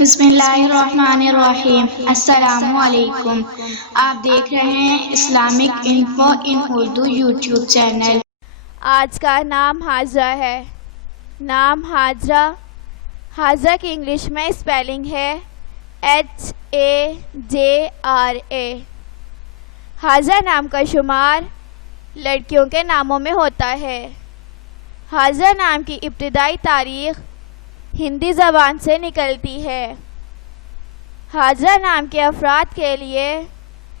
بسم اللہ الرحمن الرحیم۔ السلام علیکم۔ آپ دیکھ رہے ہیں اسلامک انفو ان اردو یوٹیوب چینل۔ آج کا نام حاجرہ ہے۔ نام حاجرہ، حاجرہ کی انگلش میں اسپیلنگ ہے HAJRA۔ حاجرہ نام کا شمار لڑکیوں کے ناموں میں ہوتا ہے۔ حاجرہ نام کی ابتدائی تاریخ ہندی زبان سے نکلتی ہے۔ حاجرہ نام کے افراد کے لیے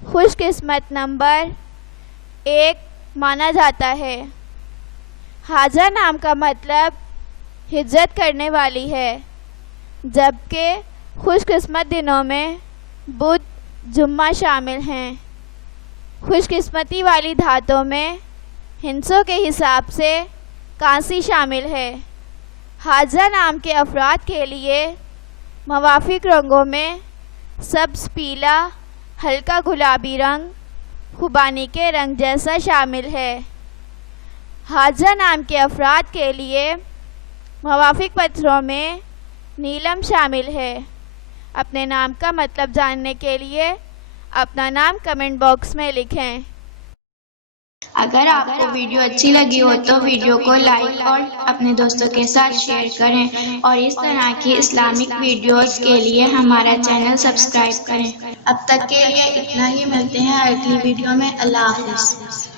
خوش قسمت نمبر 1 مانا جاتا ہے۔ حاجرہ نام کا مطلب ہجرت کرنے والی ہے، جبکہ خوش قسمت دنوں میں بدھ، جمعہ شامل ہیں۔ خوش قسمتی والی دھاتوں میں ہندسوں کے حساب سے کانسی شامل ہے۔ حاجرہ نام کے افراد کے لیے موافق رنگوں میں سبز، پیلا، ہلکا گلابی رنگ خوبانی کے رنگ جیسا شامل ہے۔ حاجرہ نام کے افراد کے لیے موافق پتھروں میں نیلم شامل ہے۔ اپنے نام کا مطلب جاننے کے لیے اپنا نام کمنٹ باکس میں لکھیں۔ اگر آپ کو ویڈیو اچھی لگی ہو تو ویڈیو کو لائک اور اپنے دوستوں کے ساتھ شیئر کریں، اور اس طرح کی اسلامک ویڈیوز کے لیے ہمارا چینل سبسکرائب کریں۔ اب تک کے لیے اتنا ہی، ملتے ہیں اگلی ویڈیو میں۔ اللہ حافظ۔